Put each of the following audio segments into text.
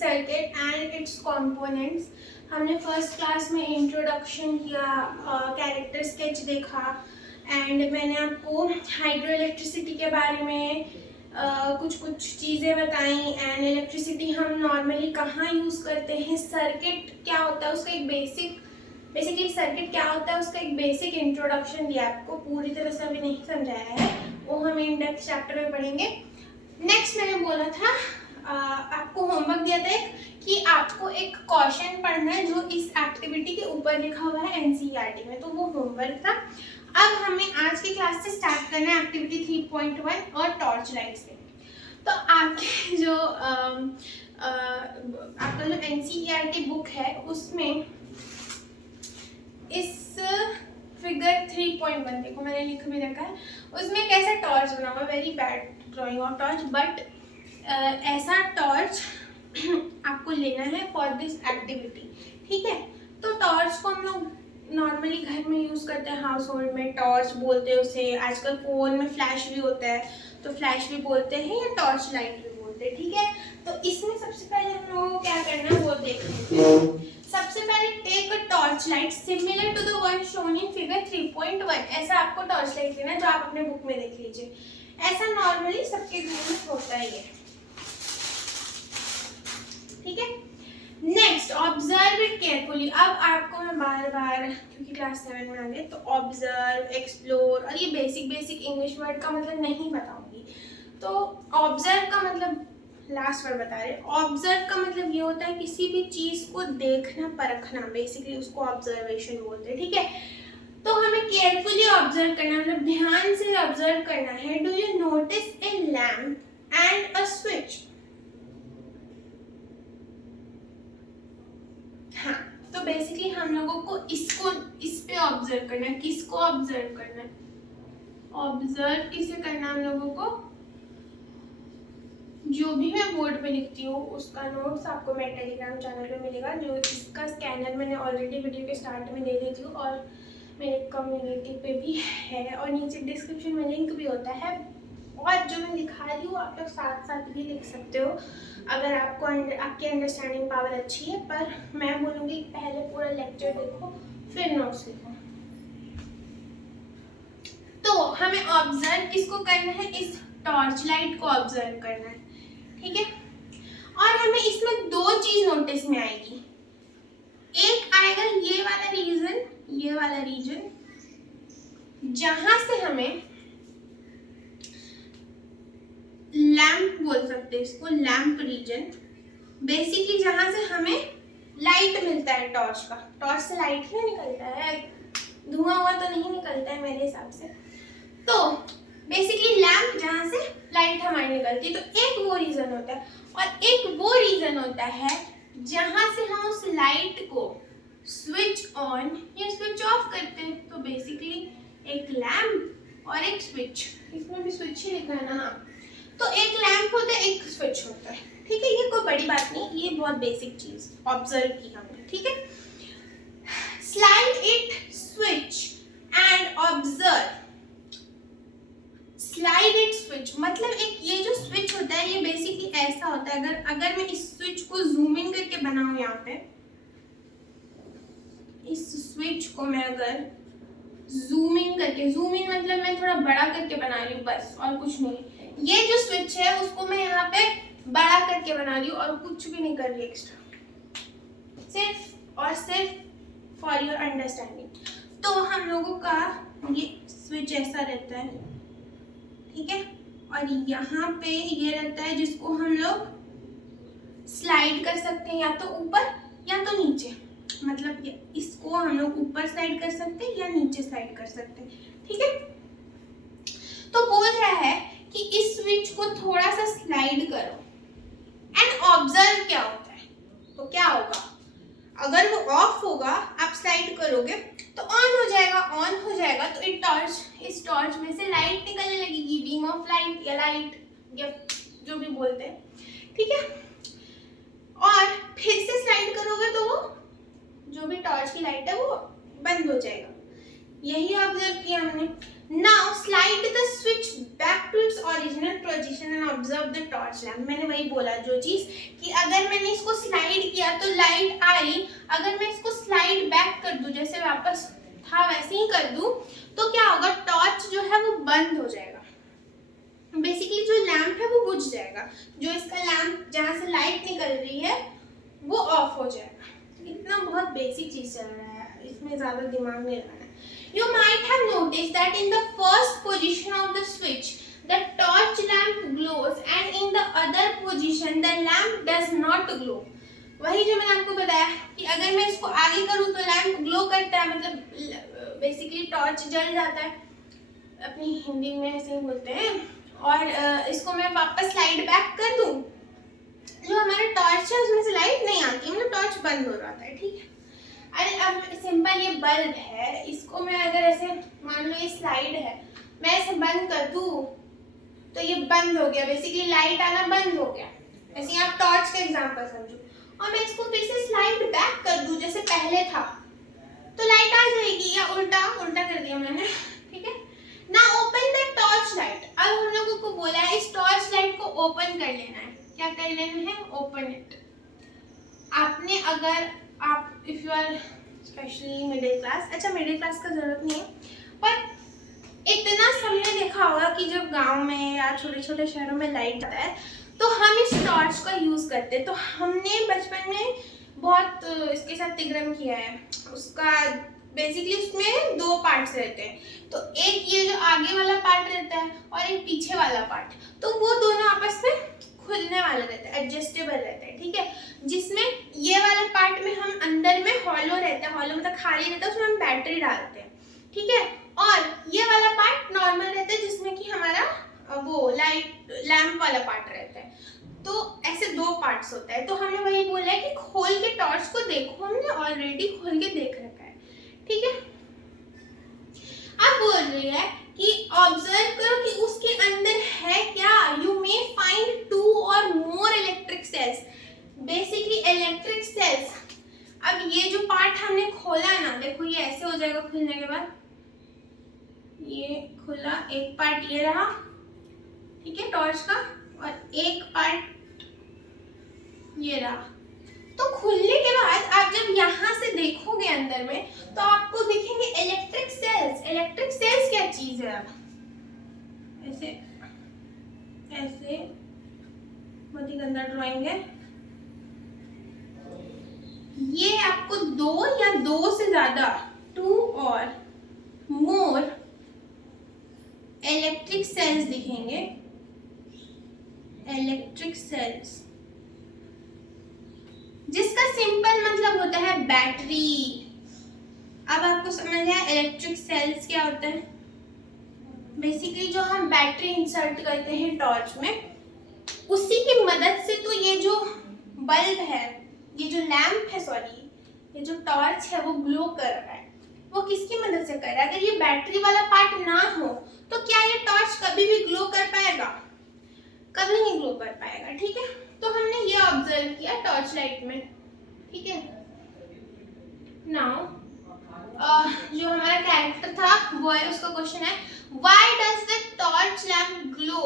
Circuit and it's components. हमने first class में introduction किया, कैरेक्टर स्केच देखा एंड मैंने आपको हाइड्रो इलेक्ट्रिसिटी के बारे में कुछ चीज़ें बताई एंड इलेक्ट्रिसिटी हम नॉर्मली कहाँ यूज़ करते हैं, सर्किट क्या होता है उसका एक बेसिकली सर्किट क्या होता है उसका एक बेसिक इंट्रोडक्शन दिया। आपको पूरी तरह से अभी नहीं समझाया है, वो हम इन डेप्थ चैप्टर में पढ़ेंगे। नेक्स्ट मैंने बोला था आपको होमवर्क दिया था कि आपको एक क्वेश्चन पढ़ना है जो इस एक्टिविटी के ऊपर लिखा हुआ है एनसीईआरटी में, तो वो होमवर्क था। अब हमें आज की क्लास से स्टार्ट करना है एक्टिविटी 3.1 और टॉर्च लाइट से। तो आपके जो आपका जो एनसीईआरटी बुक है उसमें इस फिगर 3.1 देखो मैंने लिख भी रखा है, उसमें कैसा टॉर्च बना हुआ है, very bad drying of torch, but ऐसा टॉर्च आपको लेना है फॉर दिस एक्टिविटी, ठीक है। तो टॉर्च को हम लोग नॉर्मली घर में यूज़ करते हैं, हाउस होल्ड में टॉर्च बोलते हैं उसे। आजकल फ़ोन में फ्लैश भी होता है तो फ्लैश भी बोलते हैं या टॉर्च लाइट भी बोलते हैं, ठीक है। तो इसमें सबसे पहले हम लोगों को क्या करना है वो देख लेते हैं। सबसे पहले take a torch light similar to the one shown in figure 3.1। ऐसा आपको टॉर्च लाइट लेना है जो आप अपने बुक में देख लीजिए। ऐसा नॉर्मली सबके घर में होता ही है, ठीक है। Next observe it carefully. अब आपको मैं बार बार क्योंकि क्लास 7 में आ गए तो ऑब्जर्व, एक्सप्लोर और ये बेसिक इंग्लिश वर्ड का मतलब नहीं बताऊंगी। तो ऑब्जर्व का मतलब लास्ट वर्ड बता रहे, ऑब्जर्व का मतलब ये होता है किसी भी चीज को देखना परखना, बेसिकली उसको ऑब्जर्वेशन बोलते हैं, ठीक है। तो हमें केयरफुली ऑब्जर्व करना मतलब ध्यान से ऑब्जर्व करना है। Do you notice A lamp and a switch? हाँ, तो बेसिकली हम लोगों को इस पे ऑब्जर्व करना है। किसको ऑब्जर्व करना है? ऑब्जर्व किसे करना है हम लोगों को? जो भी मैं बोर्ड पे लिखती हूँ उसका नोट्स आपको मेरे टेलीग्राम चैनल पे मिलेगा, जो इसका स्कैनर मैंने ऑलरेडी वीडियो के स्टार्ट में दे देती हूँ और मेरे कम्युनिटी पे भी है और नीचे डिस्क्रिप्शन में लिंक भी होता है। और जो मैं लिखा रही हूँ आप लोग साथ साथ भी लिख सकते हो अगर आपको आपकी अंडरस्टैंडिंग पावर अच्छी है, पर मैं बोलूँगी पहले पूरा लेक्चर देखो फिर नोट्स लिखो। तो हमें ऑब्जर्व किसको करना है? इस टॉर्च लाइट को ऑब्जर्व करना है, ठीक है। और हमें इसमें दो चीज नोटिस में आएगी। एक आएगा ये वाला रीजन जहां से हमें लैंप बोल सकते हैं इसको, लैंप रीजन, बेसिकली जहां से हमें लाइट मिलता है टॉर्च का। टॉर्च से लाइट ही निकलता है, धुआं हुआ तो नहीं निकलता है मेरे हिसाब से। तो बेसिकली लैंप जहां से लाइट हमारी निकलती है, तो एक वो रीजन होता है और एक वो रीजन होता है जहां से हम उस लाइट को स्विच ऑन या स्विच ऑफ करते हैं। तो बेसिकली एक लैंप और एक स्विच, इसमें भी स्विच ही लिखा है ना। हाँ, तो एक लैंप होता है एक स्विच होता है, ठीक है। ये कोई बड़ी बात नहीं, ये बहुत बेसिक चीज ऑब्जर्व की हमने, ठीक है। Slide it switch and observe. Slide it switch मतलब एक ये जो स्विच होता है ये बेसिकली ऐसा होता है, अगर मैं इस स्विच को जूम इन करके बनाऊं, यहाँ पे इस स्विच को मैं अगर जूम इन मतलब मैं थोड़ा बड़ा करके बना रही हूँ बस, और कुछ नहीं। ये जो स्विच है उसको मैं यहाँ पे बड़ा करके बना रही हूँ और कुछ भी नहीं कर रही एक्स्ट्रा, सिर्फ और सिर्फ फॉर योर अंडरस्टैंडिंग। तो हम लोगों का ये स्विच ऐसा रहता है, ठीक है। और यहाँ पे ये रहता है जिसको हम लोग स्लाइड कर सकते हैं या तो ऊपर या तो नीचे, मतलब इसको हम लोग ऊपर स्लाइड कर सकते हैं या नीचे स्लाइड कर सकते हैं, ठीक है। तो बोल रहा है कि इस स्विच को थोड़ा सा स्लाइड करो एंड ऑब्जर्व क्या होता है। तो क्या होगा, अगर वो ऑफ होगा आप स्लाइड करोगे तो ऑन हो जाएगा, तो इस टॉर्च में से लाइट निकलने लगेगी, बीम ऑफ लाइट या लाइट या जो भी बोलते हैं, ठीक है। और फिर से स्लाइड करोगे तो वो जो भी टॉर्च की लाइट है वो बंद हो जाएगा। यही ऑब्जर्व किया हमने। Now slide the switch back to its original position and observe the torch lamp. मैंने वही बोला जो चीज कि अगर मैंने इसको स्लाइड किया तो लाइट आई, अगर मैं इसको स्लाइड बैक कर दूं जैसे वापस था वैसे ही कर दूं तो क्या होगा, टॉर्च जो है वो बंद हो जाएगा। बेसिकली जो लैंप है वो बुझ जाएगा, जो इसका लैंप जहाँ से लाइट निकल रही है वो ऑफ हो जाएगा। इतना बहुत बेसिक चीज चल रहा है, इसमें ज्यादा दिमाग नहीं लगाना। You might have noticed that in the first position of the switch, the torch lamp glows, and in the other position, the lamp does not glow. वही जो मैंने आपको बताया कि अगर मैं इसको आगे करूँ तो लैंप ग्लो करता है, मतलब बेसिकली टॉर्च जल जाता है, अपनी हिंदी में ऐसे ही बोलते हैं। और इसको मैं वापस स्लाइड बैक कर दूँ, जो हमारा टॉर्च है उसमें से लाइट नहीं आती, मतलब टॉर्च बंद हो जाता है, ठीक है। अरे अब सिंपल ये बल्ब है, इसको मैं अगर ऐसे मान लो ये स्लाइड है, मैं ऐसे बंद कर दूँ तो ये बंद हो गया, बेसिकली लाइट आना बंद हो गया। ऐसे आप टॉर्च का एग्जांपल समझो, और मैं इसको फिर से स्लाइड बैक कर दूँ जैसे पहले था तो लाइट आ जाएगी, या उल्टा कर दिया मैंने, ठीक है ना। ओपन द टॉर्च लाइट, अब हम लोगों को बोला है इस टॉर्च लाइट को ओपन कर लेना है। क्या कर लेना है? Open it. आपने अगर आप if you are specially middle class, अच्छा मिडिल क्लास का जरूरत नहीं है, पर इतना सबने देखा होगा कि जब गांव में या छोटे छोटे शहरों में लाइट आता है तो हम इस टॉर्च का यूज करते हैं। तो हमने बचपन में बहुत इसके साथ तिगड़म किया है। उसका बेसिकली उसमें दो पार्ट्स रहते हैं, तो एक ये जो आगे वाला पार्ट रहता है और एक पीछे वाला पार्ट, तो वो दोनों आपस में खुलने वाला रहता है, एडजस्टेबल रहता है, ठीक है। जिसमें ये वाला पार्ट में हम अंदर में हॉलो रहता है, हॉलो मतलब खाली रहता है, उसमें हम बैटरी डालते हैं, ठीक है। और ये वाला पार्ट नॉर्मल रहता है जिसमें कि हमारा वो लाइट लैंप वाला पार्ट रहता है। तो ऐसे दो पार्ट्स होता है। तो हमने वही बोला है कि खोल के टॉर्च को देखो, हमने ऑलरेडी खोल के देख रखा है, ठीक है। अब बोल रही है कि ऑब्जर्व करो कि उसके अंदर है क्या। You may find 2 or more electric sales, basically electric sales. अब ये जो पार्ट हमने खोला ना, देखो ये ऐसे हो जाएगा खुलने के बाद, ये खुला, एक पार्ट ये रहा, ठीक है टॉर्च का, और एक पार्ट ये रहा। तो खुलने के बाद आप जब यहाँ से देखोगे अंदर में तो आपको दिखेंगे इलेक्ट्रिक सेल्स। इलेक्ट्रिक सेल्स क्या चीज है? अब ऐसे ऐसे बहुत ही गंदा ड्राइंग है। ये आपको दो या दो से ज्यादा 2 or more इलेक्ट्रिक सेल्स दिखेंगे। इलेक्ट्रिक सेल्स जिसका सिंपल मतलब होता है बैटरी। अब आपको समझ आया इलेक्ट्रिक सेल्स क्या होता है? बेसिकली जो हम बैटरी इंसर्ट करते हैं टॉर्च में, उसी की मदद से तो ये जो बल्ब है, ये जो लैंप है, सॉरी ये जो टॉर्च है वो ग्लो कर रहा है। वो किसकी मदद से कर रहा है? अगर ये बैटरी वाला पार्ट ना हो तो क्या ये टॉर्च कभी भी ग्लो कर पाएगा? कभी नहीं ग्लो कर पाएगा, ठीक है। तो हमने ये ऑब्जर्व किया टॉर्च लाइट में, ठीक है। नाउ जो हमारा कैरेक्टर था वो है, उसका क्वेश्चन है why does the torch lamp glow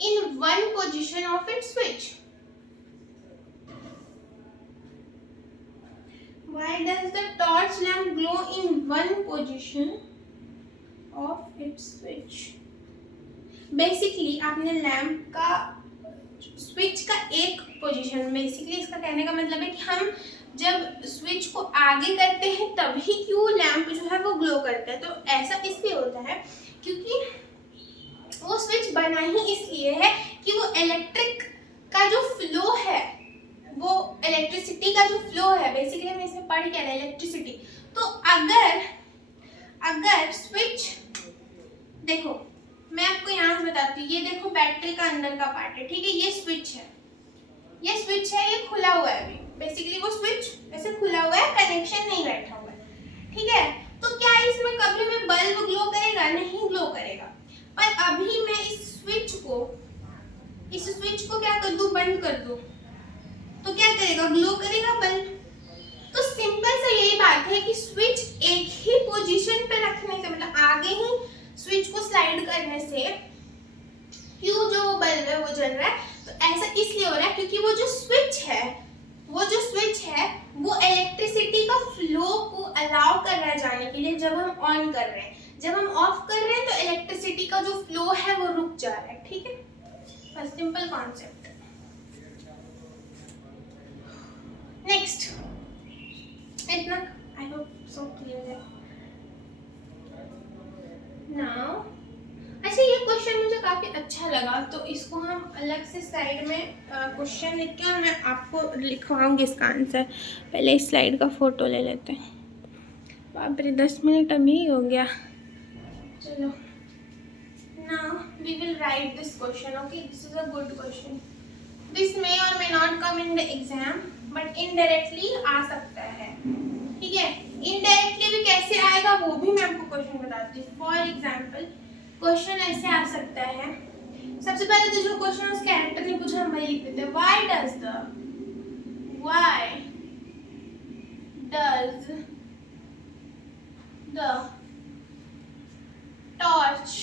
in one position of its switch? Why does the torch lamp glow in one position of its switch? Basically आपने लैंप का स्विच का एक पोजीशन, बेसिकली इसका कहने का मतलब है कि हम जब स्विच को आगे करते हैं तभी क्यों लैंप जो है वो ग्लो करता है। तो ऐसा इसलिए होता है क्योंकि वो स्विच बना ही इसलिए है कि वो इलेक्ट्रिक का जो फ्लो है, वो इलेक्ट्रिसिटी का जो फ्लो है, बेसिकली हम इसमें पढ़ क्या है, इलेक्ट्रिसिटी। तो अगर स्विच, देखो मैं आपको यहाँ से बताती हूँ, ये देखो बैटरी का अंदर का पार्ट है, ठीक है। ये स्विच है, ये खुला हुआ है अभी, बेसिकली वो स्विच ऐसे खुला हुआ है, कनेक्शन नहीं बैठा हुआ है, ठीक है। तो क्या इसमें कभी भी बल्ब ग्लो करेगा? नहीं ग्लो करेगा। पर अभी मैं इस स्विच को क्या कर दूं? बंद कर दूं, तो क्या करेगा? ग्लो करेगा बल्ब। तो सिंपल सा यही बात है कि स्विच एक ही पोजीशन पे रखने से, मतलब आगे ही स्विच को स्लाइड करने से क्यों जो वो बल्ब है वो जल रहा है, तो ऐसा इसलिए हो रहा है क्योंकि वो जो स्विच है वो इलेक्ट्रिसिटी का फ्लो को अलाउ कर रहा है जाने के लिए जब हम ऑन कर रहे हैं। जब हम ऑफ कर रहे हैं तो इलेक्ट्रिसिटी का जो फ्लो है वो रुक जा रहा है। ठीक है, बस सिंपल कॉन्सेप्ट। नेक्स्ट, इतना आई होप सो क्लियर है नाउ। अच्छा, ये क्वेश्चन मुझे काफी अच्छा लगा, तो इसको हम अलग से साइड में क्वेश्चन लिख के और मैं आपको लिखवाऊंगी इसका आंसर। पहले इस स्लाइड का फोटो ले लेते हैं। बाप रे, 10 मिनट अभी हो गया। चलो, now we will write this question. Okay, this is a good question. This may or may not come in the exam, but indirectly आ सकता है। ठीक है, इनडायरेक्टली भी कैसे आएगा वो भी मैं आपको क्वेश्चन बताती हूँ। फॉर एग्जाम्पल, क्वेश्चन ऐसे आ सकता है। सबसे पहले तो जो क्वेश्चन उस कैरेक्टर ने पूछा हम वही लिख देते हैं। Why does the torch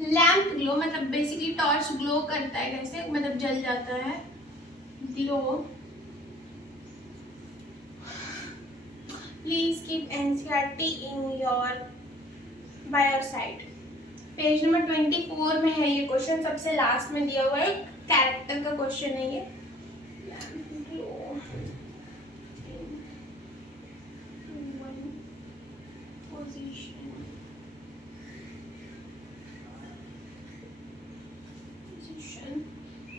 lamp glow, मतलब बेसिकली टॉर्च ग्लो करता है कैसे, मतलब जल जाता है। Glow, please keep NCERT in your by your side. Page number 24 में है ये क्वेश्चन, सबसे लास्ट में दिया हुआ है। कैरेक्टर का क्वेश्चन है ये।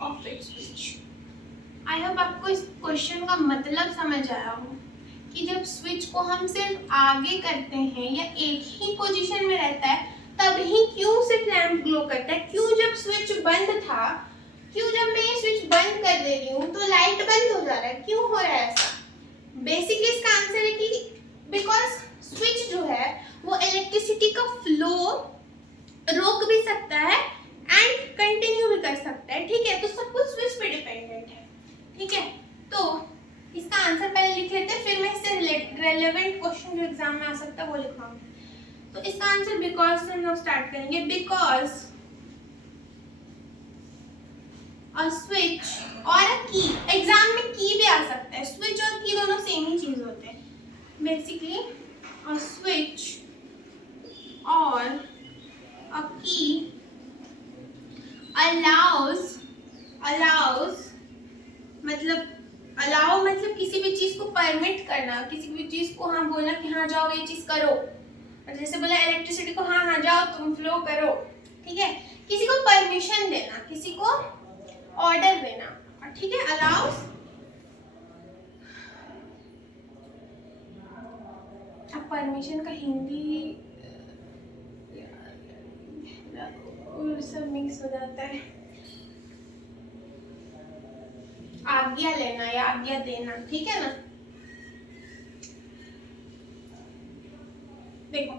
Of its switch. I hope आपको इस क्वेश्चन का मतलब समझ आया हो कि जब स्विच को हम सिर्फ आगे करते हैं या एक ही पोजीशन में रहता है तब ही क्यों सिर्फ लैंप ग्लो करता है। क्यों जब स्विच बंद था, क्यों जब मैं ये स्विच बंद कर दे रही हूँ तो लाइट बंद हो जा रहा है, क्यों हो रहा है ऐसा। बेसिकली इसका आंसर है कि बिकॉज स्विच जो है वो इलेक्ट्रिसिटी का फ्लो रोक भी सकता है एंड कंटिन्यू भी कर सकता है। ठीक है, तो सब कुछ स्विच पे डिपेंडेंट है। ठीक है, तो इसका आंसर पहले लिख लेते हैं, फिर मैं इससे रेलेवेंट क्वेश्चन जो एग्जाम में आ सकता है वो लिखवाऊंगी। तो इसका आंसर बिकॉज से हम लोग स्टार्ट करेंगे। बिकॉज अ स्विच और अ की, एग्जाम में की भी आ सकता है, स्विच और की दोनों सेम ही चीज होते हैं। बेसिकली अ स्विच और अ की मतलब किसी भी चीज को परमिट करना, किसी भी चीज को हाँ बोलना कि हाँ जाओ ये चीज करो। जैसे बोला इलेक्ट्रिसिटी को हाँ हाँ जाओ तुम फ्लो करो। ठीक है, किसी को परमिशन देना, किसी को ऑर्डर देना। ठीक है, अलाउस। अब परमिशन का हिंदी सब मिक्स हो जाता है। आज्ञा लेना या आज्ञा देना। ठीक है ना, देखो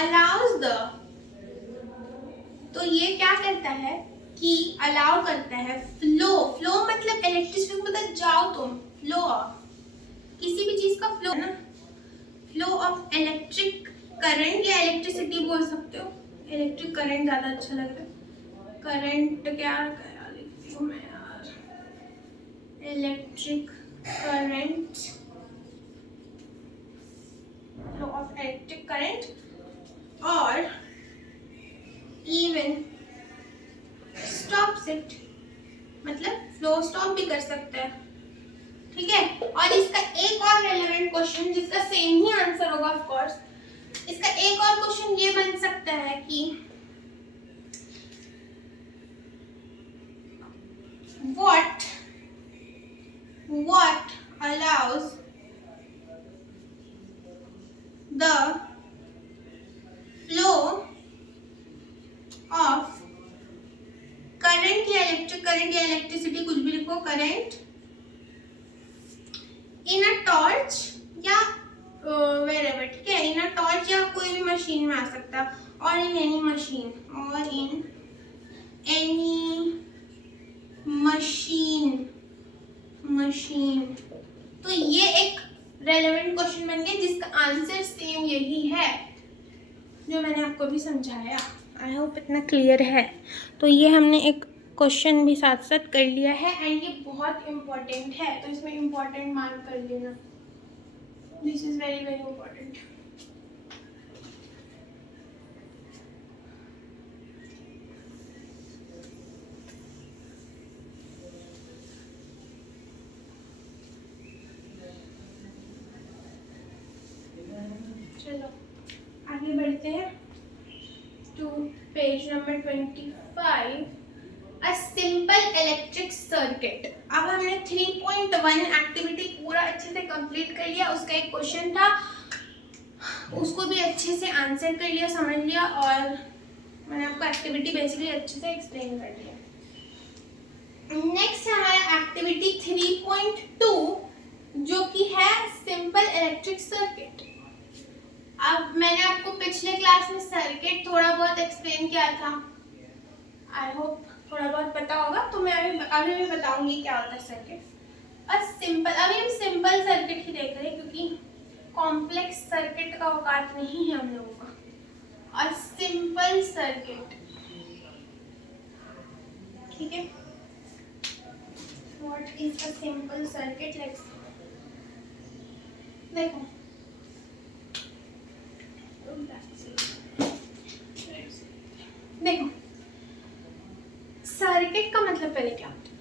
अलाउज द, तो ये क्या करता है कि अलाउ करता है फ्लो। फ्लो मतलब इलेक्ट्रिसिटी मतलब जाओ तुम, फ्लो ऑफ किसी भी चीज का फ्लो ना, फ्लो ऑफ इलेक्ट्रिक करंट या इलेक्ट्रिसिटी बोल सकते हो। इलेक्ट्रिक करंट ज्यादा अच्छा लग रहा है। करंट क्या लिखती हूँ मैं यार, electric current, flow of electric current और इवन स्टॉप्स इट, मतलब फ्लो स्टॉप भी कर सकता है। ठीक है, और इसका एक और रेलेवेंट क्वेश्चन जिसका सेम ही आंसर होगा ऑफ कोर्स, इसका एक और क्वेश्चन ये बन सकता है कि what allows the flow of current या इलेक्ट्रिक करंट या इलेक्ट्रिसिटी, कुछ भी लिखो, करंट इन अ टॉर्च या वेरेवर। ठीक है, इन अ टॉर्च या कोई भी मशीन में आ सकता है, और इन एनी मशीन, और इन एनी मशीन। तो ये एक रेलेवेंट क्वेश्चन बन गए जिसका आंसर सेम यही है जो मैंने आपको भी समझाया। आई होप इतना क्लियर है। तो ये हमने एक क्वेश्चन भी साथ साथ कर लिया है एंड ये बहुत इम्पोर्टेंट है, तो इसमें इम्पोर्टेंट मार्क कर लेना। This is very very important. चलो आगे बढ़ते हैं to page number 25, a simple electric circuit. अब हमने 3.1 एक्टिविटी पूरा अच्छे से कंप्लीट कर लिया। उसका एक क्वेश्चन था, उसको भी अच्छे से आंसर कर लिया, समझ लिया, और मैंने आपको एक्टिविटी बेसिकली अच्छे से एक्सप्लेन कर दिया। नेक्स्ट हमारा एक्टिविटी 3.2 जो कि है सिंपल इलेक्ट्रिक सर्किट। अब मैंने आपको पिछले क्लास में सर्किट थोड़ा बहुत एक्सप्लेन किया था, आई होप थोड़ा बहुत पता होगा, तो मैं अभी भी बताऊंगी क्या होता है सर्किट। और सिंपल, अभी हम सिंपल सर्किट ही देख रहे हैं क्योंकि कॉम्प्लेक्स सर्किट का औकात नहीं है हम लोगों का। और सिंपल सर्किट, ठीक है, what is a simple circuit, let's देखो। देखो सर्किट का मतलब पहले क्या होता है,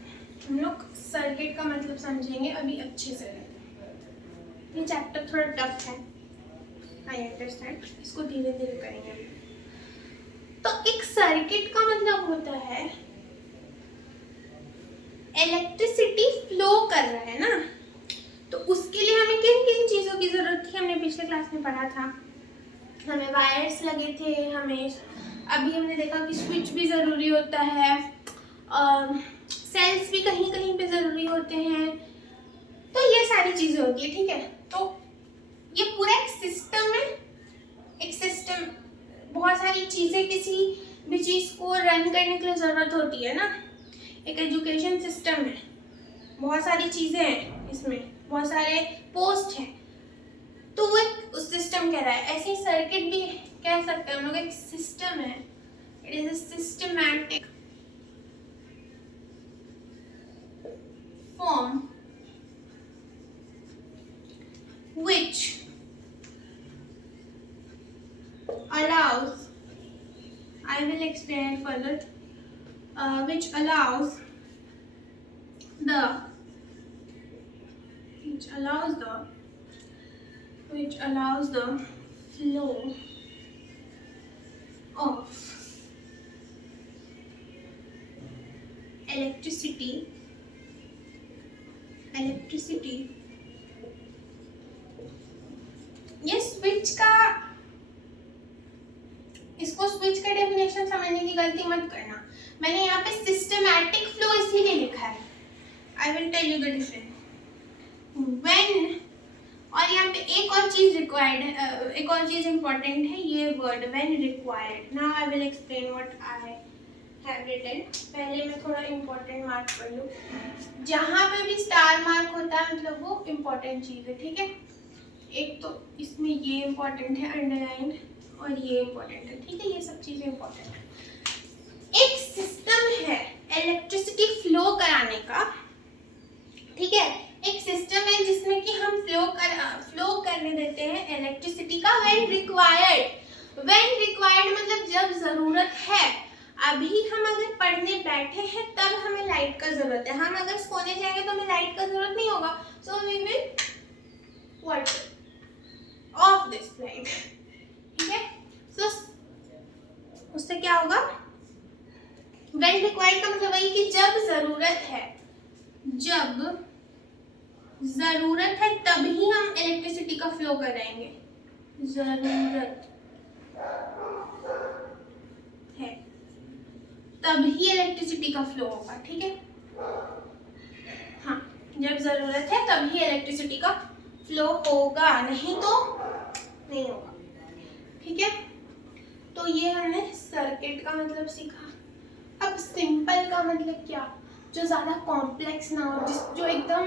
हम लोग सर्किट का मतलब समझेंगे अभी अच्छे से। ये चैप्टर थोड़ा टफ है, आई अंडरस्टैंड, इसको धीरे धीरे करेंगे। तो एक सर्किट का मतलब होता है इलेक्ट्रिसिटी फ्लो कर रहा है ना, तो उसके लिए हमें किन किन चीज़ों की ज़रूरत थी हमने पिछले क्लास में पढ़ा था। हमें वायर्स लगे थे, हमें अभी हमने देखा कि स्विच भी ज़रूरी होता है, सेल्स भी कहीं कहीं पे ज़रूरी होते हैं, तो ये सारी चीज़ें होती है, ठीक है। तो ये पूरा एक सिस्टम है, एक सिस्टम, बहुत सारी चीज़ें किसी भी चीज़ को रन करने के लिए ज़रूरत होती है ना। एक एजुकेशन सिस्टम है, बहुत सारी चीज़ें हैं इसमें, बहुत सारे पोस्ट हैं, तो वो एक सिस्टम कह रहा है। ऐसे सर्किट भी कह सकते हैं हम लोग, एक सिस्टम है, it is a systematic form which allows, I will explain it further, which allows the flow of electricity ये स्विच का, इसको स्विच का डेफिनेशन समझने की गलती मत करना। मैंने यहाँ पे सिस्टमैटिक फ्लो इसीलिए लिखा है, I will tell you the difference when. और यहाँ पे एक और चीज रिक्वायर्ड है, एक और चीज इंपॉर्टेंट है, ये word when required. Now I will explain what I have written. पहले मैं थोड़ा इंपॉर्टेंट मार्क कर लूँ, जहाँ पे भी स्टार मार्क होता है मतलब वो इम्पोर्टेंट चीज़ है, ठीक है। एक तो इसमें ये इम्पोर्टेंट है अंडरलाइन, और ये इम्पोर्टेंट है, ठीक है, ये सब चीज़ें इम्पोर्टेंट है। एक सिस्टम है इलेक्ट्रिसिटी फ्लो कराने का, ठीक है, एक सिस्टम है जिसमें कि हम फ्लो करने देते हैं इलेक्ट्रिसिटी का व्हेन रिक्वायर्ड। व्हेन रिक्वायर्ड मतलब जब ज़रूरत है। अभी हम अगर पढ़ने बैठे हैं तब हमें लाइट का जरूरत है, हम अगर सोने जाएंगे तो हमें लाइट का जरूरत नहीं होगा, so we will what of this light, ठीक है। सो उससे क्या होगा, व्हेन रिक्वायर्ड का मतलब वही कि जब जरूरत है, जब जरूरत है तभी हम इलेक्ट्रिसिटी का फ्लो कराएंगे, जरूरत है तभी इलेक्ट्रिसिटी का फ्लो होगा, ठीक है। हाँ, जब जरूरत है तभी इलेक्ट्रिसिटी का फ्लो होगा, नहीं तो नहीं होगा, ठीक है। तो ये हमने सर्किट का मतलब सीखा। अब सिंपल का मतलब क्या, जो ज्यादा कॉम्प्लेक्स ना हो, जो एकदम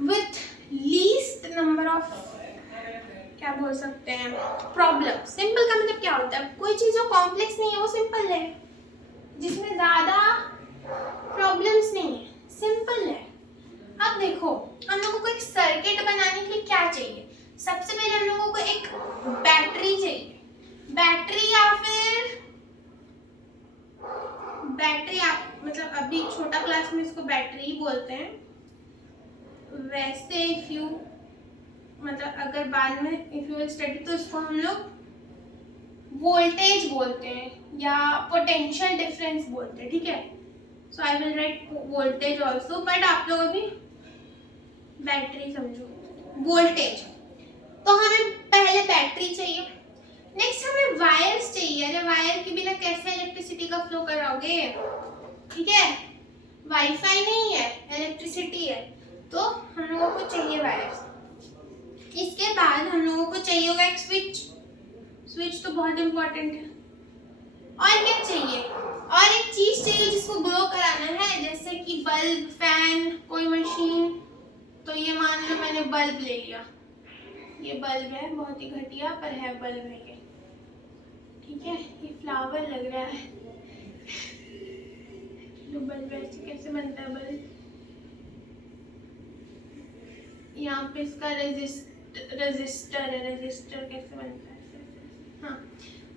विथ लीस्ट नंबर ऑफ, क्या बोल सकते हैं, प्रॉब्लम। सिंपल का मतलब क्या होता है, कोई चीज जो कॉम्प्लेक्स नहीं है वो सिंपल है, जिसमें ज्यादा प्रॉब्लम्स नहीं है, सिंपल है। अब देखो, हम लोगों को एक सर्किट बनाने के लिए क्या चाहिए, सबसे पहले हम लोगों को एक बैटरी चाहिए, बैटरी या फिर बैटरी, आप मतलब अभी छोटा क्लास में इसको बैटरी ही बोलते हैं, वैसे इफ यू मतलब अगर बाद में इफ यू विल स्टडी तो इसको हम लोग वोल्टेज बोलते हैं या पोटेंशियल डिफरेंस बोलते हैं, ठीक है। So I will write voltage also, but आप लोग अभी बैटरी समझो, वोल्टेज। तो हमें पहले बैटरी चाहिए, नेक्स्ट हमें वायर्स चाहिए। अरे वायर के बिना कैसे इलेक्ट्रिसिटी का फ्लो कराओगे, ठीक है, वाईफाई नहीं है, इलेक्ट्रिसिटी है, तो हम लोगों को चाहिए वायर्स। इसके बाद हम लोगों को चाहिए होगा एक स्विच, स्विच तो बहुत इंपॉर्टेंट है। और क्या चाहिए, और एक चीज चाहिए जिसको ग्लो कराना है, जैसे कि बल्ब, फैन, कोई मशीन। तो ये मान लो मैंने बल्ब ले लिया, ये बल्ब है, बहुत ही घटिया पर है बल्ब है ये, ठीक है। ये फ्लावर लग रहा है, जो बल्ब ऐसे कैसे बनता है बल्ब, यहाँ पे इसका रेजिस्टर है, रेजिस्टर कैसे बनता है, हाँ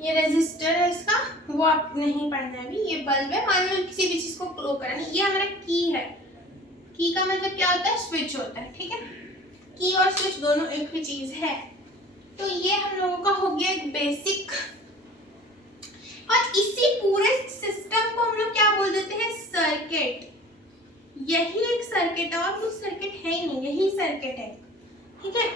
ये रेजिस्टर है इसका, वो आप नहीं पढ़ना है अभी। ये बल्ब है, मान लो किसी भी चीज को ग्लो कराना, ये हमारा की है, की का मतलब क्या होता है, स्विच होता है, ठीक है। की और स्विच दोनों एक ही चीज है। तो ये हम लोगों का हो गया एक बेसिक, और इसी पूरे सिस्टम को हम लोग क्या बोल देते हैं, सर्किट। यही एक सर्किट है, और कुछ सर्किट है ही नहीं, यही सर्किट है, ठीक है।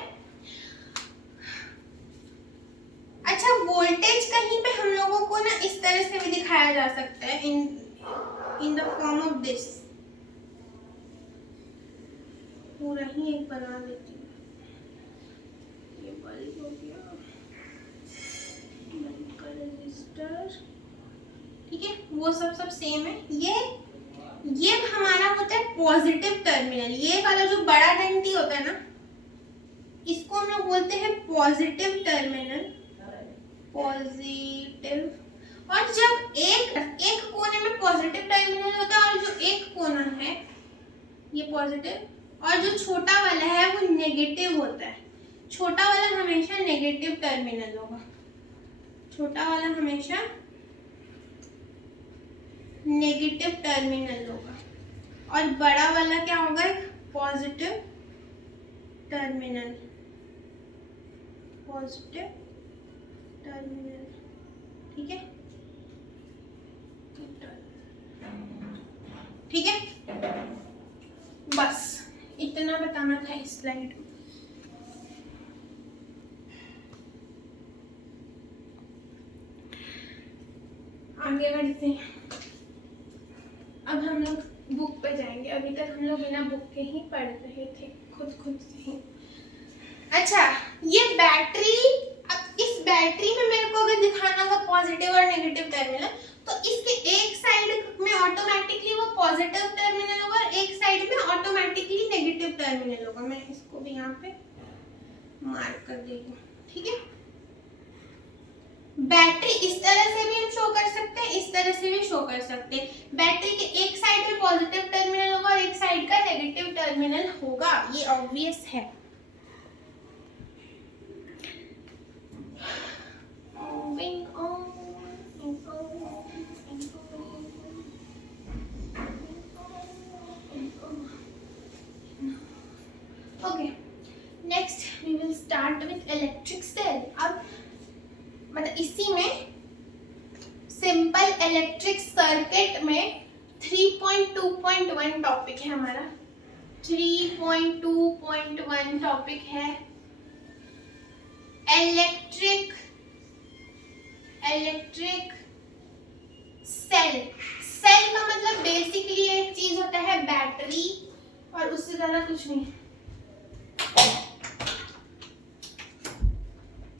अच्छा, वोल्टेज कहीं पे हम लोगों को ना इस तरह से भी दिखाया जा सकता है, in the form of this, पूरा ही एक बना देती हूँ, ये बल्ब हो गया, बल्ब का रेजिस्टर, ठीक है, वो सब सेम है। ये हमारा होता है पॉजिटिव टर्मिनल, ये वाला जो बड़ा घंटी होता है ना, इसको हम लोग बोलते हैं पॉजिटिव टर्मिनल, पॉजिटिव। और जब एक कोने में पॉजिटिव टर्मिनल होता है, और जो एक कोना है ये पॉजिटिव, और जो छोटा वाला है वो नेगेटिव होता है। छोटा वाला हमेशा नेगेटिव टर्मिनल होगा, छोटा वाला हमेशा नेगेटिव टर्मिनल होगा, और बड़ा वाला क्या होगा, पॉजिटिव टर्मिनल, पॉजिटिव टर्मिनल, ठीक है, ठीक है। बस इतना बताना था इस स्लाइड में। आगे बढ़ते हैं, अब हम लोग बुक पे जाएंगे, अभी तक हम लोग बिना बुक के ही पढ़ रहे थे, खुद से ही। अच्छा, ये बैटरी, अब इस बैटरी में मेरे को अगर दिखाना होगा पॉजिटिव और नेगेटिव टर्मिनल, तो इसके एक साइड में ऑटोमेटिकली वो पॉजिटिव टर्मिनल होगा, और एक साइड में ऑटोमेटिकली नेगेटिव टर्मिनल होगा। मैं इसको भी यहाँ पे मार्क कर देती हूँ, ठीक है। बैटरी इस तरह से भी हम शो कर सकते हैं, इस तरह से भी शो कर सकते हैं। बैटरी के एक साइड में पॉजिटिव टर्मिनल होगा और एक साइड का नेगेटिव टर्मिनल होगा, ये ऑब्वियस है। Okay, next we will start with electric cell. अब मतलब इसी में सिंपल इलेक्ट्रिक सर्किट में 3.2.1 टॉपिक है हमारा, 3.2.1 टॉपिक है इलेक्ट्रिक सेल। सेल का मतलब बेसिकली एक चीज होता है बैटरी, और उससे ज्यादा कुछ नहीं।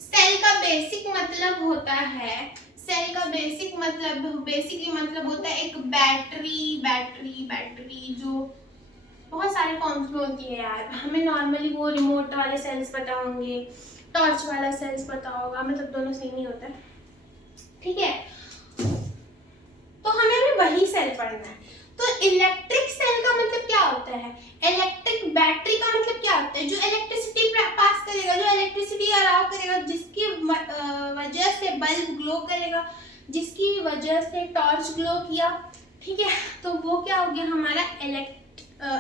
सेल का बेसिक मतलब होता है, सेल का बेसिकली मतलब होता है एक बैटरी जो बहुत सारे फॉर्म्स में होती है यार। हमें नॉर्मली वो रिमोट वाले सेल्स पता होंगे, टॉर्च वाला सेल्स पता होगा, मतलब दोनों सेम ही होता है, ठीक है। तो हमें भी वही सेल पढ़ना है। तो इलेक्ट्रिक सेल का मतलब क्या होता है, इलेक्ट्रिक बैटरी का मतलब क्या होता है, जो इलेक्ट्रिसिटी पास करेगा, जो इलेक्ट्रिसिटी अलाउ करेगा, जिसकी वजह से बल्ब ग्लो करेगा, जिसकी वजह से टॉर्च ग्लो किया, ठीक है। तो वो क्या हो गया, हमारा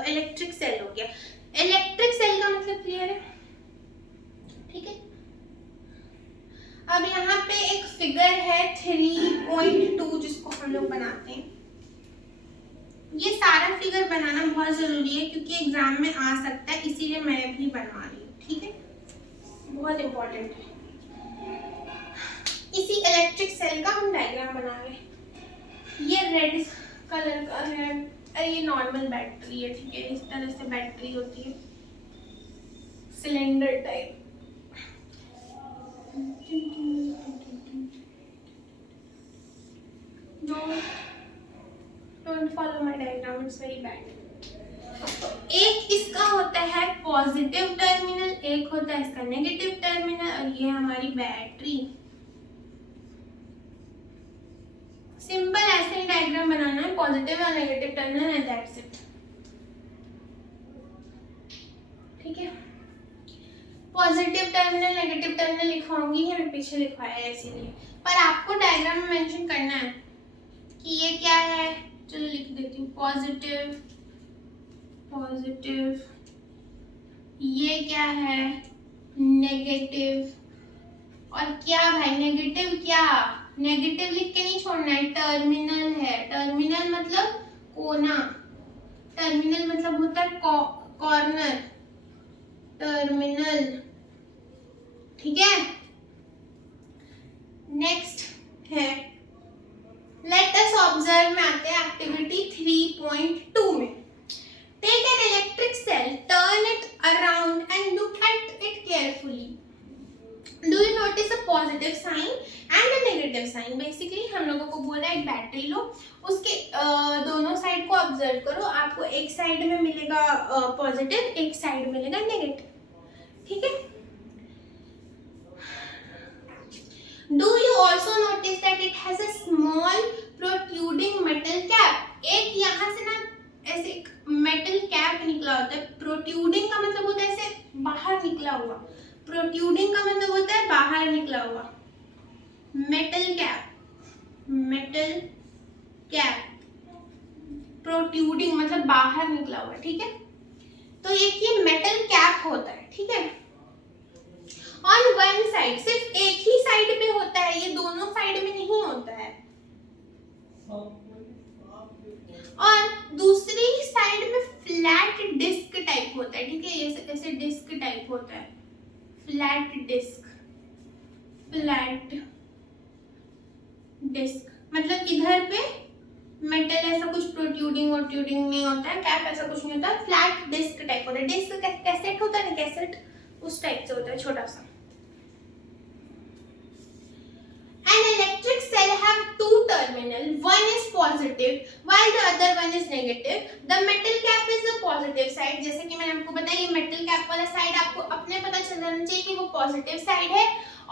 इलेक्ट्रिक सेल हो गया। इलेक्ट्रिक सेल का मतलब क्लियर है, ठीक है। अब यहाँ पे एक फिगर है 3.2 जिसको हम लोग बनाते हैं। ये सारा फिगर बनाना बहुत जरूरी है क्योंकि एग्जाम में आ सकता है, इसीलिए मैं भी बनवा रही हूँ, ठीक है, बहुत इंपॉर्टेंट है। इसी इलेक्ट्रिक सेल का हम डायग्राम बना रहे हैं। ये रेड कलर का है, अरे ये नॉर्मल बैटरी है, ठीक है, इस तरह से बैटरी होती है, cylinder type. Don't follow my diagram, it's very bad. एक इसका होता है पॉजिटिव टर्मिनल, एक होता है इसका नेगेटिव टर्मिनल, और ये हमारी बैटरी। सिंपल ऐसे ही डायग्राम बनाना है, पॉजिटिव और negative terminal and that's it, ठीक है। पॉजिटिव टर्मिनल नेगेटिव टर्मिनल लिखवाऊंगी, मैं पीछे लिखवाया है इसीलिए, पर आपको डायग्राम में मेंशन करना है कि ये क्या है। चलो लिख देती हूँ, पॉजिटिव पॉजिटिव, ये क्या है नेगेटिव, और क्या भाई नेगेटिव, क्या नेगेटिव लिख के नहीं छोड़ना है, टर्मिनल है, टर्मिनल मतलब कोना, टर्मिनल मतलब होता है कॉर्नर, टर्मिनल, ठीक है। नेक्स्ट है लेट अस ऑब्जर्व में आते हैं एक्टिविटी 3.2 में। Take an electric cell, turn it around and look at it carefully. Do you notice a positive sign and a negative sign. Basically हम लोगों को बोल रहा है एक बैटरी लो, उसके दोनों साइड को ऑब्जर्व करो, आपको एक साइड में मिलेगा पॉजिटिव, एक साइड मिलेगा नेगेटिव, ठीक है। Do you also notice that it has a small protruding metal cap? एक यहाँ से ना ऐसे एक मेटल कैप निकला होता है। प्रोट्यूडिंग का मतलब होता है ऐसे बाहर निकला हुआ, प्रोट्यूडिंग का मतलब होता है बाहर निकला हुआ। Metal cap, metal cap, protruding मतलब बाहर निकला हुआ, ठीक है। तो ये मेटल कैप होता है, ठीक है। ऑन वन साइड, सिर्फ एक ही साइड पे होता है, ये दोनों साइड में नहीं होता है। और दूसरी साइड में फ्लैट डिस्क टाइप होता है, ठीक है, ये ऐसे डिस्क टाइप होता है, फ्लैट डिस्क, फ्लैट डिस्क मतलब इधर पे मेटल ऐसा कुछ प्रोट्यूडिंग वोट्यूडिंग नहीं होता है, कैप ऐसा कुछ नहीं होता, फ्लैट डिस्क टाइप होता है। डिस्क कैसेट होता है ना, कैसेट उस टाइप से होता है, छोटा सा। An electric cell have two terminal, one is positive while the other one is negative. The metal cap is the positive side. जैसे कि मैंने आपको बताया, ये metal cap वाला साइड आपको अपने पता चल जाना चाहिए कि वो पॉजिटिव साइड है,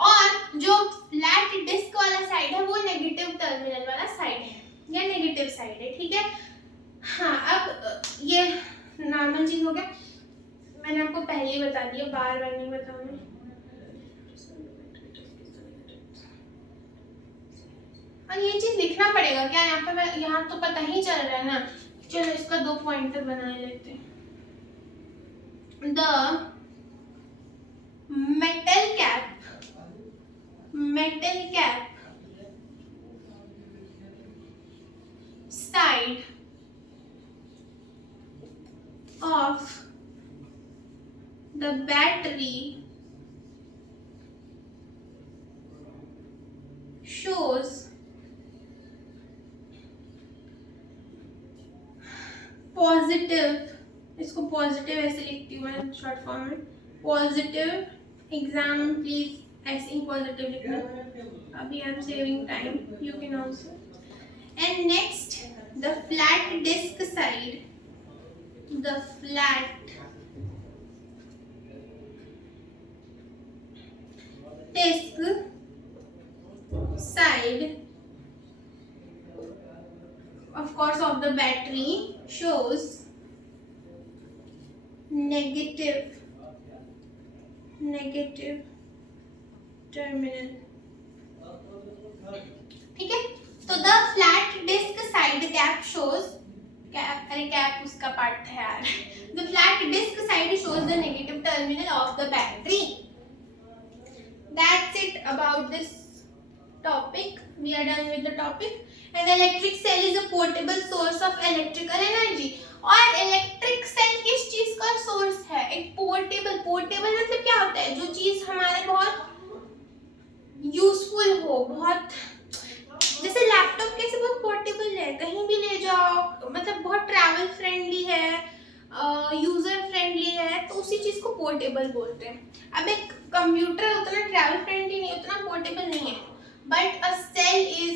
और जो फ्लैट डिस्क वाला साइड है वो नेगेटिव टर्मिनल वाला साइड है या नेगेटिव साइड है, ठीक है। हाँ, अब ये नॉर्मल चीज हो गया, मैंने आपको पहले ही बता दिया, बार बार नहीं बताऊंगी। और ये चीज लिखना पड़ेगा क्या यहाँ पे, यहाँ तो पता ही चल रहा है ना। चलो इसका 2 पॉइंटर बना लेते हैं। The metal cap side of the battery shows positive, इसको पॉजिटिव ऐसे लिखती हूँ मैं शॉर्ट फॉर्म में, पॉजिटिव। एग्जाम प्लीज ऐसे ही पॉजिटिव लिखना, अभी I am saving time, you can also. And next the flat disk side, the flat disk side of course of the battery shows negative terminal. ठीक है, तो the flat disk side cap shows अरे cap उसका part है यार. The flat disk side shows the negative terminal of the battery. That's it about this topic. We are done with the topic. An electric cell is a portable source of electrical energy. और electric cell किस चीज का source है? एक portable मतलब क्या होता है? जो चीज हमारे बहुत यूजफुल हो, बहुत जैसे लैपटॉप कैसे बहुत पोर्टेबल है, कहीं भी ले जाओ, मतलब बहुत ट्रैवल फ्रेंडली है, यूजर फ्रेंडली है, तो उसी चीज को पोर्टेबल बोलते हैं. अब एक कंप्यूटर उतना ट्रैवल फ्रेंडली नहीं, उतना पोर्टेबल नहीं है, but a cell is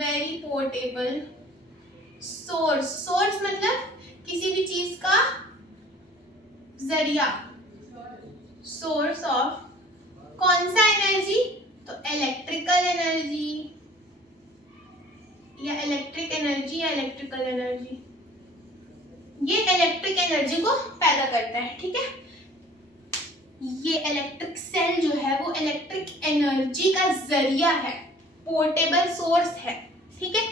very portable. Source मतलब किसी भी चीज का जरिया, सोर्स ऑफ कौन सा एनर्जी? तो इलेक्ट्रिकल एनर्जी या इलेक्ट्रिक एनर्जी या इलेक्ट्रिकल एनर्जी, ये इलेक्ट्रिक एनर्जी को पैदा करता है. ठीक है, ये इलेक्ट्रिक सेल जो है वो इलेक्ट्रिक एनर्जी का जरिया है, पोर्टेबल सोर्स है. ठीक है,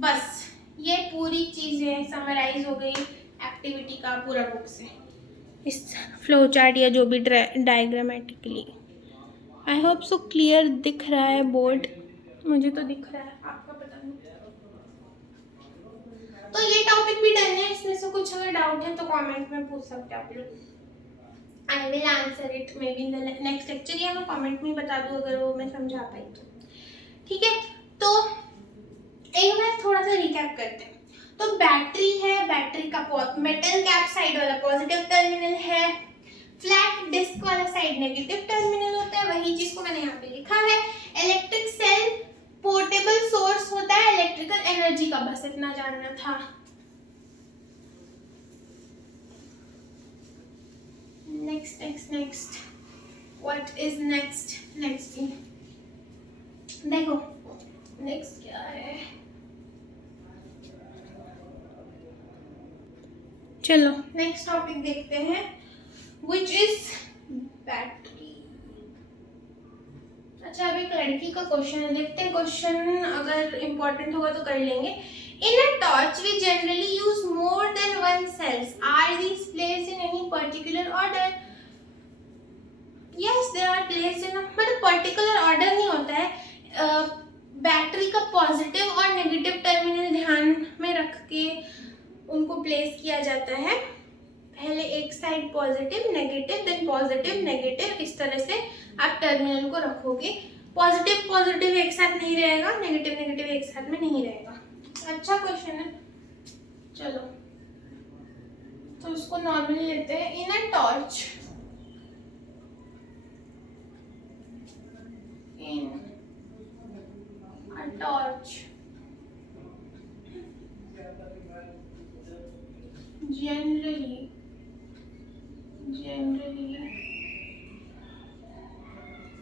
बस ये पूरी चीजें समराइज हो गई एक्टिविटी का पूरा बुक से, इस फ्लो चार्ट या जो भी diagrammatically. I hope so clear दिख रहा है बोर्ड, मुझे तो दिख रहा है, आपका पता नहीं. तो ये टॉपिक भी डन है. इसमें से कुछ अगर डाउट है तो कमेंट में पूछ सकते हैं आप लोग. I will answer it may be in the next lecture, या मैं कमेंट में बता दूं अगर वो मैं समझा पाई तो. ठीक है, तो एक बार थोड़ा सा रिकैप करते हैं. तो बैटरी है, बैटरी का मेटल कैप साइड वाला पॉजिटिव टर्मिनल है, फ्लैट डिस्क वाला साइड नेगेटिव टर्मिनल होता है, वही चीज को मैंने यहाँ पे लिखा है. इलेक्ट्रिक सेल पोर्टेबल सोर्स होता है इलेक्ट्रिकल एनर्जी का, बस इतना जानना था. नेक्स्ट व्हाट इज नेक्स्ट देखो नेक्स्ट क्या है. चलो नेक्स्ट टॉपिक देखते हैं, which is बैटरी. अच्छा, अभी एक लड़की का क्वेश्चन है, देखते हैं क्वेश्चन अगर इम्पोर्टेंट होगा तो कर लेंगे. In a torch we generally use more than one cells. Are these placed in any particular order? Yes, they are placed in a मतलब particular order नहीं होता है. बैटरी का पॉजिटिव और नेगेटिव टर्मिनल ध्यान में रख के उनको प्लेस किया जाता है. पहले एक side positive negative, then positive negative, इस तरह से आप टर्मिनल को रखोगे. पॉजिटिव एक साथ नहीं रहेगा, नेगेटिव एक साथ में नहीं रहेगा. अच्छा क्वेश्चन है. चलो तो इसको नॉर्मली लेते हैं. In a torch, generally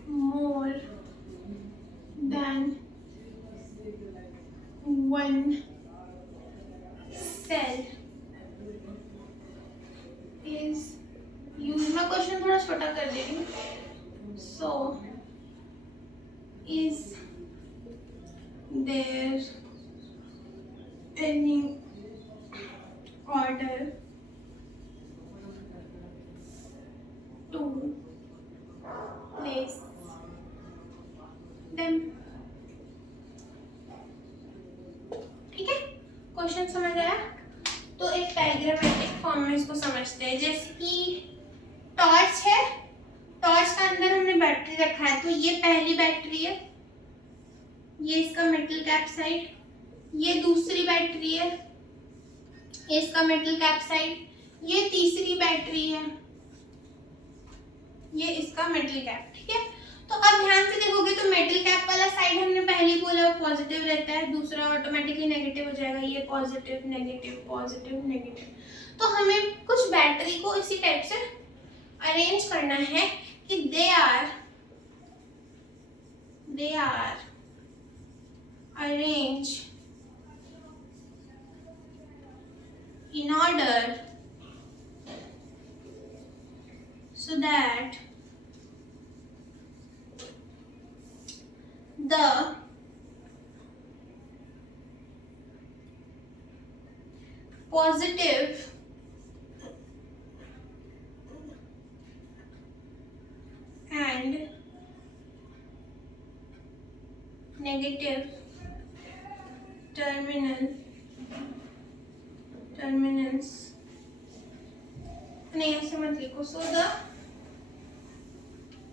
more than one cell is used. मैं क्वेश्चन थोड़ा छोटा कर दे रही हूँ. So is there any order to place them? ठीक है, क्वेश्चन समझ आया. तो एक डायग्रामेटिक फॉर्म में इसको समझते हैं. जैसे कि टॉर्च है, टॉर्च का अंदर हमने बैटरी रखा है, तो ये पहली बैटरी है, ये इसका मेटल कैप साइड, ये दूसरी बैटरी है, ये इसका मेटल कैप साइड, ये तीसरी बैटरी है, ये इसका मेटल कैप. ठीक है, तो अब ध्यान से देखोगे तो मेटल कैप वाला साइड हमने पहले ही बोला पॉजिटिव रहता है, दूसरा ऑटोमेटिकली नेगेटिव हो जाएगा, ये पॉजिटिव नेगेटिव। तो हमें कुछ बैटरी को इसी टाइप से अरेंज करना है कि they are arrange in order so that the positive and negative terminals नहीं ऐसे मत लिखो, so the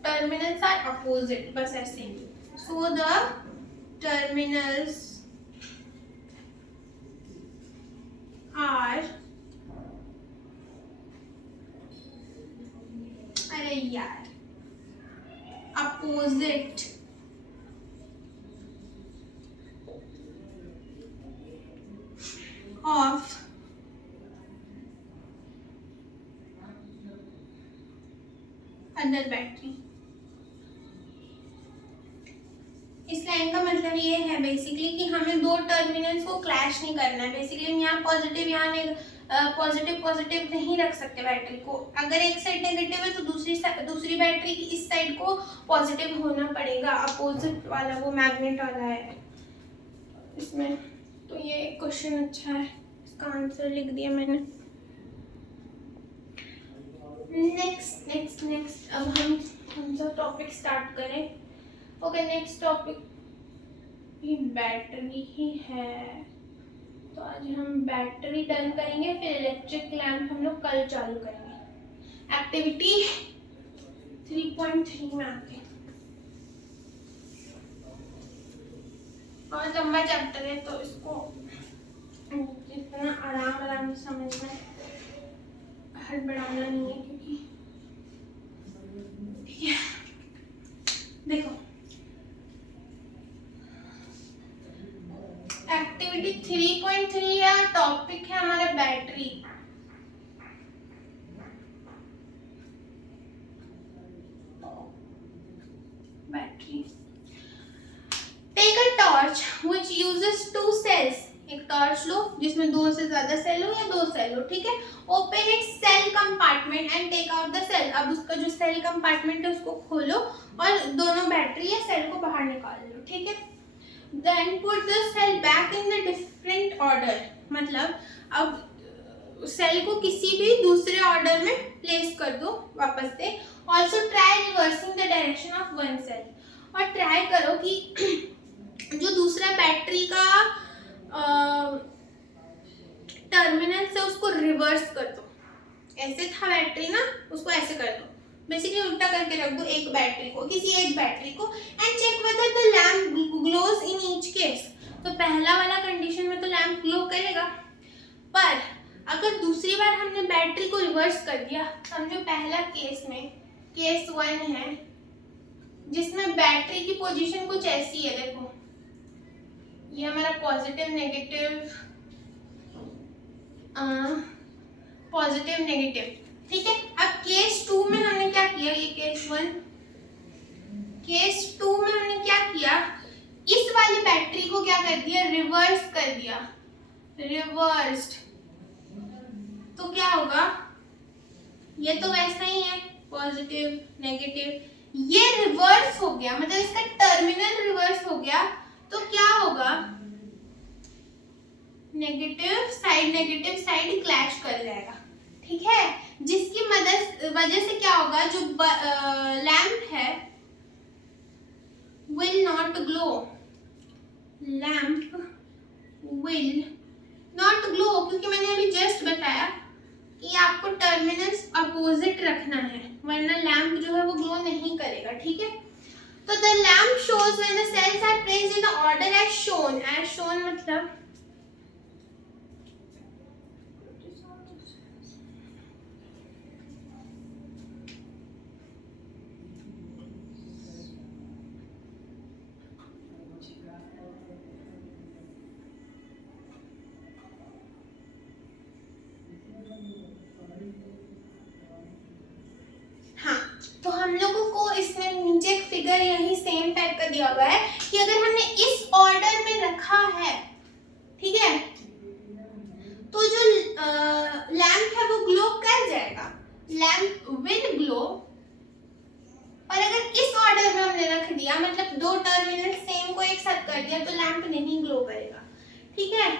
terminals are opposite, बस ऐसे ही, so the terminals are, अरे यार, opposite of अदर बैटरी। इस लाइन का मतलब ये है बेसिकली कि हमें दो टर्मिनल्स को क्लैश नहीं करना है। बेसिकली यहाँ पॉजिटिव पॉजिटिव नहीं रख सकते बैटरी को। अगर एक साइड नेगेटिव है तो दूसरी बैटरी की इस साइड को पॉजिटिव होना पड़ेगा, अपोजिट वाला वो मैग्नेट वाला है इसमें। तो ये क्वेश्चन अच्छा है, इसका आंसर लिख दिया मैंने। नेक्स्ट अब हम जो टॉपिक स्टार्ट करें। ओके, नेक्स्ट टॉपिक भी बैटरी ही है, तो आज हम बैटरी डन करेंगे, फिर इलेक्ट्रिक लैंप हम लोग कल चालू करेंगे एक्टिविटी 3.3 में आके। और लंबा चैप्टर है तो इसको जितना आराम से समझना, हड़बड़ाना नहीं है, क्योंकि ठीक है। देखो एक्टिविटी 3.3 या टॉपिक है हमारा battery. Take a torch which uses 2 cells. एक टॉर्च लो जिसमें 2 से ज्यादा सेल हो या 2 सेल हो, ठीक है। Open its cell compartment and take out the cell. अब उसका जो सेल कंपार्टमेंट है उसको खोलो और दोनों बैटरी या सेल को बाहर निकाल लो, ठीक है। Then put the cell back in the different order. मतलब अब सेल को किसी भी दूसरे ऑर्डर में प्लेस कर दो वापस से। Also try reversing the direction of one cell. और ट्राई करो कि जो दूसरा बैटरी का टर्मिनल से उसको रिवर्स कर दो। ऐसे था बैटरी ना, उसको ऐसे कर दो, बेसिकली उल्टा करके रख दो एक बैटरी को, किसी एक बैटरी को। And check whether the lamp glows in each case. तो पहला वाला कंडीशन में तो लैम्प ग्लो करेगा, पर अगर दूसरी बार हमने बैटरी को रिवर्स कर दिया, समझो पहला केस में केस 1 है जिसमें बैटरी की पोजीशन कुछ ऐसी है, देखो ये हमारा पॉजिटिव नेगेटिव, ठीक है। अब केस 2 में हमने क्या किया, ये केस 1, केस 2 में हमने क्या किया, इस वाली बैटरी को क्या कर दिया, रिवर्स कर दिया, रिवर्स्ड। तो क्या होगा, ये तो वैसा ही है पॉजिटिव नेगेटिव, ये रिवर्स हो गया, मतलब इसका टर्मिनल रिवर्स हो गया। तो क्या होगा, नेगेटिव साइड क्लैश कर जाएगा, ठीक है। जिसकी वजह से क्या होगा, जो लैंप है will not glow, lamp will not glow, क्योंकि मैंने अभी जस्ट बताया कि आपको टर्मिनल्स अपोजिट रखना है, वरना लैंप जो है वो ग्लो नहीं करेगा, ठीक है। तो the lamp shows when the cells are placed in the order as shown मतलब प्रोसीजर यही सेम टाइप का दिया हुआ है कि अगर हमने इस ऑर्डर में रखा है, ठीक है, तो जो लैंप है वो ग्लो कर जाएगा, लैंप विल ग्लो। और अगर इस ऑर्डर में हमने रख दिया, मतलब दो टर्मिनल सेम को एक साथ कर दिया, तो लैंप नहीं ग्लो करेगा, ठीक है।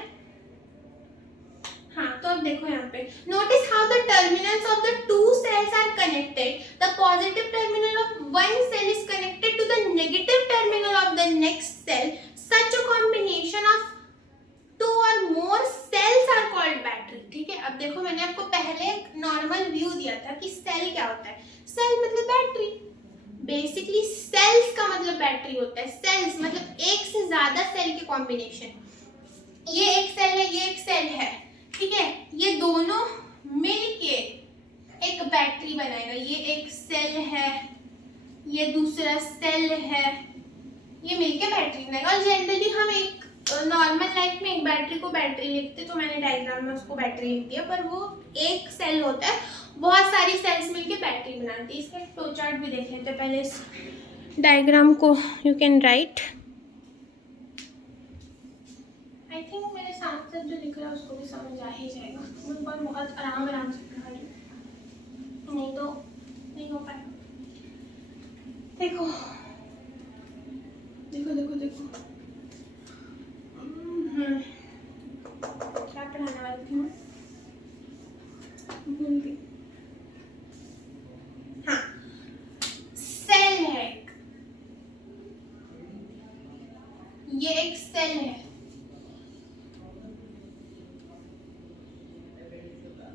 हाँ, तो अब देखो यहाँ पे, notice how the terminals of the two cells are connected. The positive terminal of one cell is connected to the negative terminal of the next cell. Such a combination of two or more cells are called battery, ठीक है। अब देखो, मैंने आपको पहले एक normal view दिया था कि सेल क्या होता है। सेल मतलब बैटरी, बेसिकली सेल्स का मतलब बैटरी होता है। सेल्स मतलब एक से ज्यादा सेल के कॉम्बिनेशन। ये एक सेल है, ये एक सेल है, ठीक है, ये दोनों मिलके एक बैटरी बनाएगा। ये एक सेल है, ये दूसरा सेल है, ये मिलके बैटरी बनाएगा। और जनरली हम एक नॉर्मल लाइफ में एक बैटरी को बैटरी लिखते, तो मैंने डायग्राम में उसको बैटरी लिख दिया, पर वो एक सेल होता है, बहुत सारी सेल्स मिलके बैटरी बनाती है। इसका फ्लो चार्ट भी देख लेते हैं पहले इस डायग्राम को। You can write, I think मेरे साथ साथ जो लिख रहा है उसको भी समझ आ ही जाएगा। मैं बहुत आराम से पढ़ा रही हूँ, नहीं तो नहीं हो पाएगा। देखो देखो देखो देखो, क्या पढ़ाने वाली थी मैं, भूल गई। हाँ, सेल है, ये एक सेल है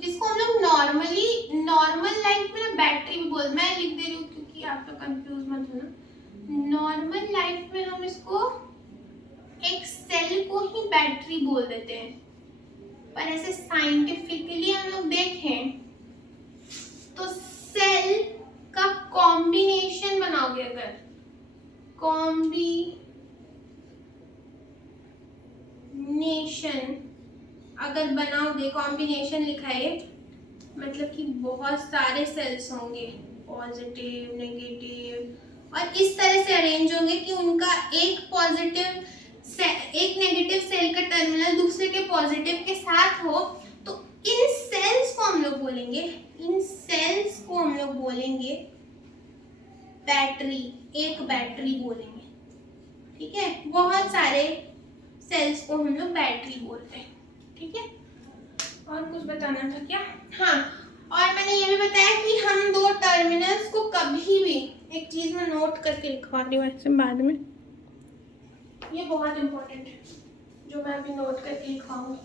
जिसको हम लोग नॉर्मल लाइफ में ना बैटरी भी बोलते। मैं लिख दे रही हूँ क्योंकि आप लोग कंफ्यूज मत होना। नॉर्मल लाइफ में हम इसको एक सेल को ही बैटरी बोल देते हैं, पर ऐसे साइंटिफिकली हम लोग देखें तो सेल का कॉम्बिनेशन बनाओगे, अगर कॉम्बिनेशन अगर बनाओगे, कॉम्बिनेशन लिखा है मतलब कि बहुत सारे सेल्स होंगे, पॉजिटिव नेगेटिव, और इस तरह से अरेंज होंगे कि उनका एक पॉजिटिव एक नेगेटिव सेल का टर्मिनल दूसरे के पॉजिटिव के साथ हो, तो इन सेल्स को हम लोग बोलेंगे, इन सेल्स को हम लोग बोलेंगे बैटरी, एक बैटरी बोलेंगे, ठीक है। बहुत सारे सेल्स को हम लोग बैटरी बोलते हैं, ठीक है। और कुछ बताना था क्या? हाँ, और मैंने ये भी बताया कि हम दो टर्मिनल्स को कभी भी, एक चीज में नोट करके लिखवा रही हूँ ऐसे बाद में, ये बहुत इंपॉर्टेंट है जो मैं अभी नोट करके लिखवाऊंगी।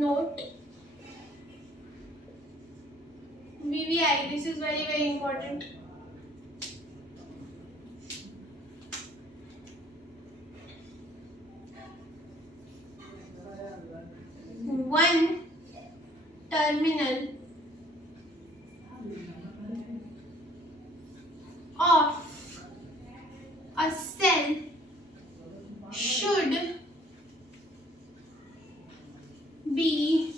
Note VVI, this is very very important. One terminal of a cell should be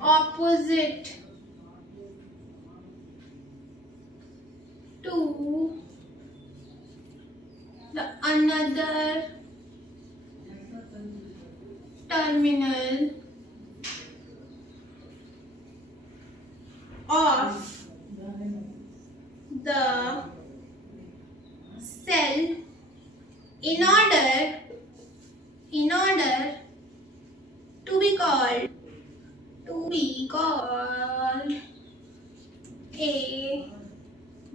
opposite to the another terminal of the cell in order to be called a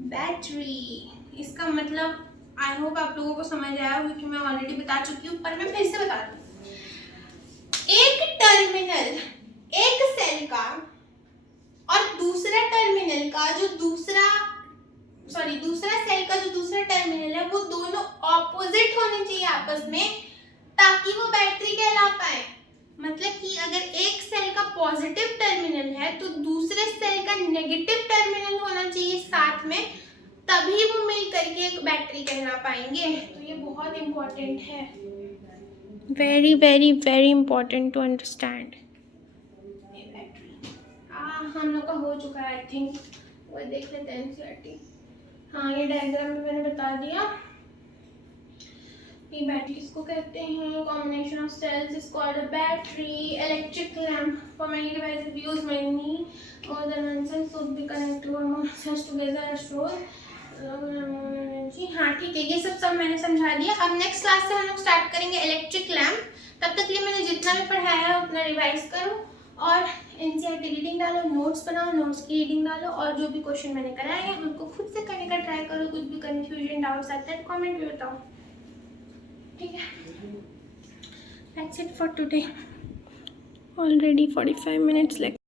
battery। इसका मतलब I hope आप लोगों को समझ आया, क्योंकि मैं already बता चुकी हूँ, पर मैं फिर से बता दूँ। एक टर्मिनल एक सेल का और दूसरा टर्मिनल का जो दूसरा सेल का जो दूसरा टर्मिनल है, वो दोनों ऑपोजिट होने चाहिए आपस में, ताकि वो बैटरी कहला पाए। मतलब कि अगर एक सेल का पॉजिटिव टर्मिनल है तो दूसरे सेल का नेगेटिव टर्मिनल होना चाहिए साथ में, तभी वो मिल करके एक बैटरी कहला पाएंगे। तो ये बहुत इंपॉर्टेंट है, very very very important to understand. हम लोग का हो चुका है आई थिंक वो देख लेते हैं एनसीईआरटी। हाँ ये डायग्राम में मैंने बता दिया। ये बैटरी किसको कहते हैं? Combination of cells is called a battery. Electric lamp for many devices use many more than one cell should be connected or more cells together store energy. हाँ ठीक है, ये सब मैंने समझा दिया। अब नेक्स्ट क्लास से हम लोग स्टार्ट करेंगे इलेक्ट्रिक लैम्प। तब तक के लिए मैंने जितना भी पढ़ाया है उतना रिवाइज करो और एनसीईआरटी रीडिंग डालो, नोट्स बनाओ, नोट्स की रीडिंग डालो और जो भी क्वेश्चन मैंने कराए हैं उनको खुद से करने का ट्राई करो। कुछ भी कंफ्यूजन डाउट्स आते हैं कमेंट में बताओ, ठीक है? That's it for today. Already 45 minutes left.